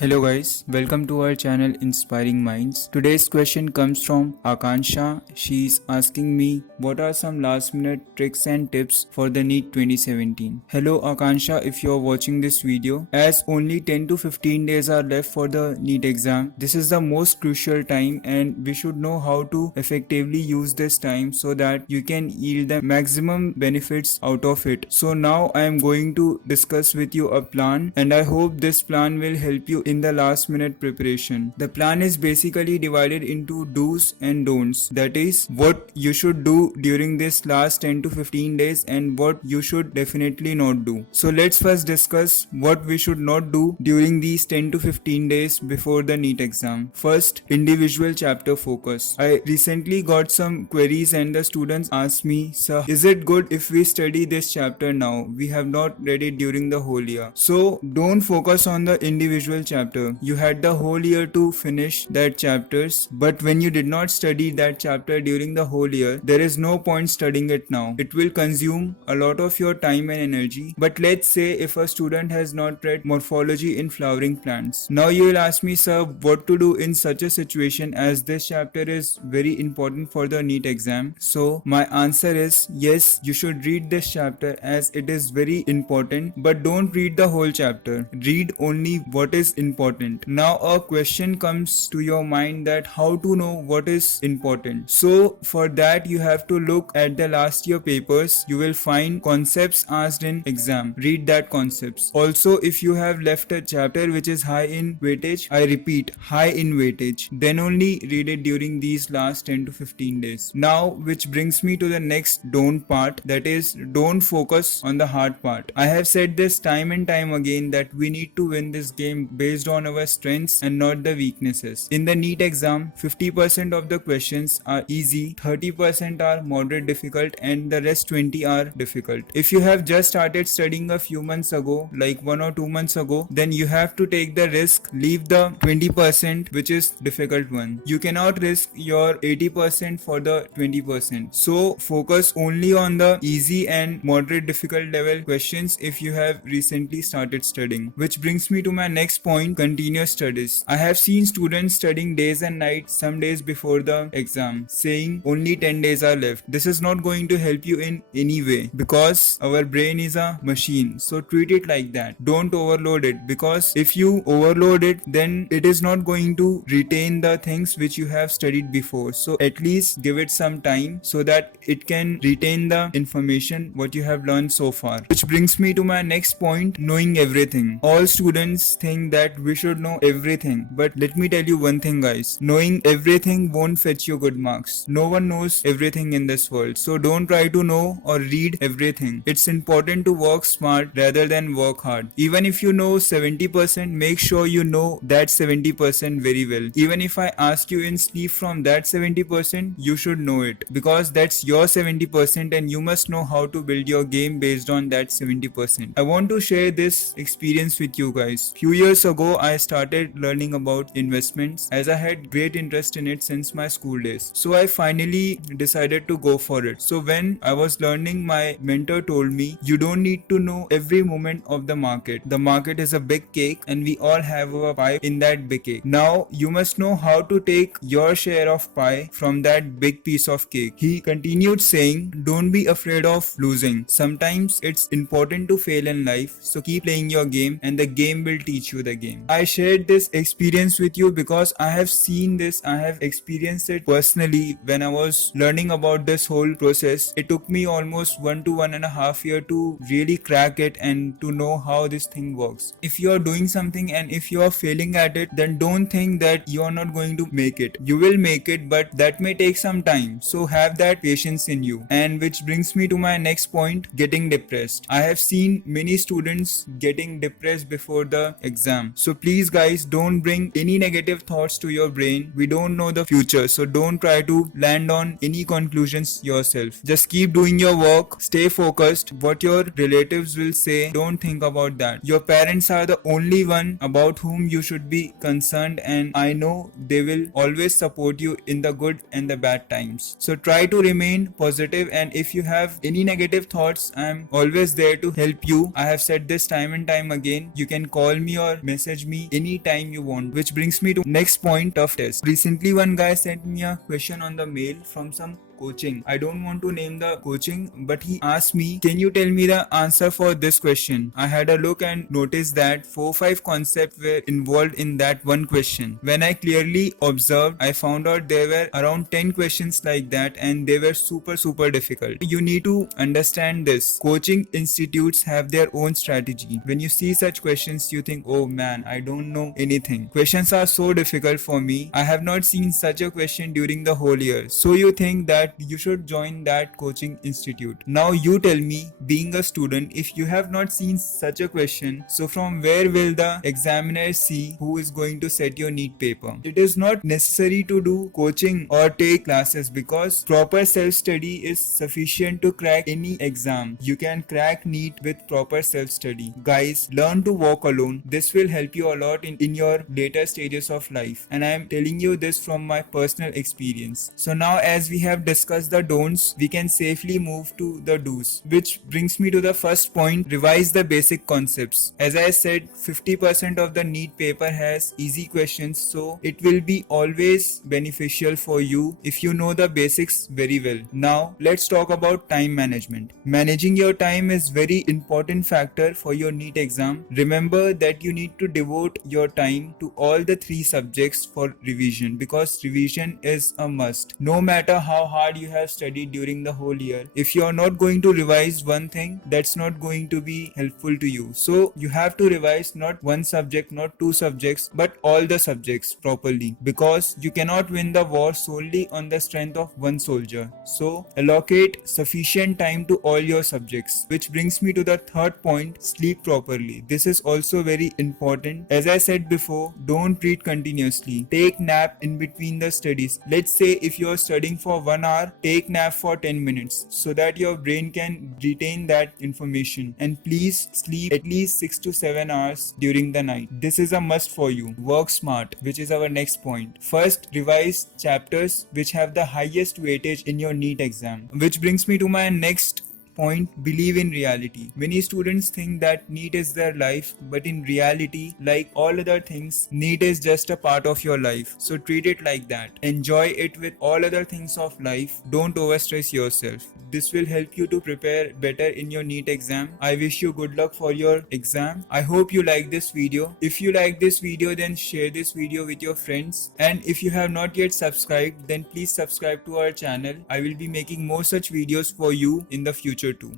Hello guys, welcome to our channel Inspiring Minds. Today's question comes from Akansha. She is asking me what are some last minute tricks and tips for the NEET 2017. Hello Akansha, if you are watching this video, as only 10 to 15 days are left for the NEET exam, this is the most crucial time and we should know how to effectively use this time so that you can yield the maximum benefits out of it. So now I am going to discuss with you a plan and I hope this plan will help you in the last minute preparation. The plan is basically divided into do's and don'ts. That is what you should do during this last 10 to 15 days and what you should definitely not do. So let's first discuss what we should not do during these 10 to 15 days before the NEET exam. First, individual chapter focus. I recently got some queries and the students asked me, sir, is it good if we study this chapter now? We have not read it during the whole year. So don't focus on the individual chapter. You had the whole year to finish that chapters, but when you did not study that chapter during the whole year, there is no point studying it now. It will consume a lot of your time and energy. But let's say if a student has not read morphology in flowering plants. Now you will ask me, sir, what to do in such a situation as this chapter is very important for the NEET exam. So my answer is yes, you should read this chapter as it is very important, but don't read the whole chapter. Read only what is important. Now a question comes to your mind that how to know what is important. So for that you have to look at the last year papers. You will find concepts asked in exam. Read that concepts. Also, if you have left a chapter which is high in weightage, I repeat, high in weightage, then only read it during these last 10 to 15 days. Now which brings me to the next don't part, that is don't focus on the hard part. I have said this time and time again that we need to win this game based on our strengths and not the weaknesses. In the NEET exam, 50% of the questions are easy, 30% are moderate difficult and the rest 20 are difficult. If you have just started studying a few months ago, like 1 or 2 months ago, then you have to take the risk, leave the 20% which is difficult one. You cannot risk your 80% for the 20%. So focus only on the easy and moderate difficult level questions if you have recently started studying. Which brings me to my next point, continuous studies. I have seen students studying days and nights some days before the exam, saying only 10 days are left. This is not going to help you in any way because our brain is a machine. So treat it like that. Don't overload it, because if you overload it, then it is not going to retain the things which you have studied before. So at least give it some time so that it can retain the information what you have learned so far. Which brings me to my next point, knowing everything. All students think that we should know everything, but let me tell you one thing guys, knowing everything won't fetch you good marks. No one knows everything in this world, so don't try to know or read everything. It's important to work smart rather than work hard. Even if you know 70%, make sure you know that 70% very well. Even if I ask you in sleep from that 70%, you should know it, because that's your 70% and you must know how to build your game based on that 70%. I want to share this experience with you guys. Few years ago I started learning about investments as I had great interest in it since my school days. So I finally decided to go for it. So when I was learning, my mentor told me you don't need to know every moment of the market. The market is a big cake and we all have a pie in that big cake. Now you must know how to take your share of pie from that big piece of cake. He continued saying, don't be afraid of losing. Sometimes it's important to fail in life, so keep playing your game and the game will teach you the game. I shared this experience with you because I have seen this, I have experienced it personally when I was learning about this whole process. It took me almost 1 to 1.5 years to really crack it and to know how this thing works. If you are doing something and if you are failing at it, then don't think that you are not going to make it. You will make it, but that may take some time. So have that patience in you. And which brings me to my next point, getting depressed. I have seen many students getting depressed before the exam. So please guys, don't bring any negative thoughts to your brain. We don't know the future, so don't try to land on any conclusions yourself. Just keep doing your work, stay focused. What your relatives will say, don't think about that. Your parents are the only one about whom you should be concerned, and I know they will always support you in the good and the bad times. So try to remain positive, and if you have any negative thoughts, I am always there to help you. I have said this time and time again. You can call me or message message me anytime you want. Which brings me to next point of test. Recently one guy sent me a question on the mail from some coaching. I don't want to name the coaching, but he asked me, can you tell me the answer for this question? I had a look and noticed that 4-5 concepts were involved in that one question. When I clearly observed, I found out there were around 10 questions like that, and they were super difficult. You need to understand this. Coaching institutes have their own strategy. When you see such questions, you think, oh man, I don't know anything. Questions are so difficult for me. I have not seen such a question during the whole year. So you think that you should join that coaching institute. Now you tell me, being a student, if you have not seen such a question, so from where will the examiner see who is going to set your NEET paper? It is not necessary to do coaching or take classes, because proper self-study is sufficient to crack any exam. You can crack NEET with proper self-study. Guys, learn to walk alone. This will help you a lot in your later stages of life, and I am telling you this from my personal experience. So now, as we have discussed the don'ts, we can safely move to the do's, which brings me to the first point: revise the basic concepts. As I said, 50% of the NEET paper has easy questions, so it will be always beneficial for you if you know the basics very well. Now let's talk about time management. Managing your time is very important factor for your NEET exam. Remember that you need to devote your time to all the 3 subjects for revision, because revision is a must. No matter how hard you have studied during the whole year, if you are not going to revise one thing, that's not going to be helpful to you. So you have to revise not one subject, not 2 subjects, but all the subjects properly, because you cannot win the war solely on the strength of one soldier. So allocate sufficient time to all your subjects. Which brings me to the third point: sleep properly. This is also very important. As I said before, don't read continuously. Take nap in between the studies. Let's say if you are studying for 1 hour, take nap for 10 minutes so that your brain can retain that information. And please sleep at least 6 to 7 hours during the night. This is a must for you. Work smart, which is our next point. First, revise chapters which have the highest weightage in your NEET exam. Which brings me to my next point: believe in reality. Many students think that NEET is their life, but in reality, like all other things, NEET is just a part of your life. So treat it like that. Enjoy it with all other things of life. Don't overstress yourself. This will help you to prepare better in your NEET exam. I wish you good luck for your exam. I hope you like this video. If you like this video, then share this video with your friends. And if you have not yet subscribed, then please subscribe to our channel. I will be making more such videos for you in the future too.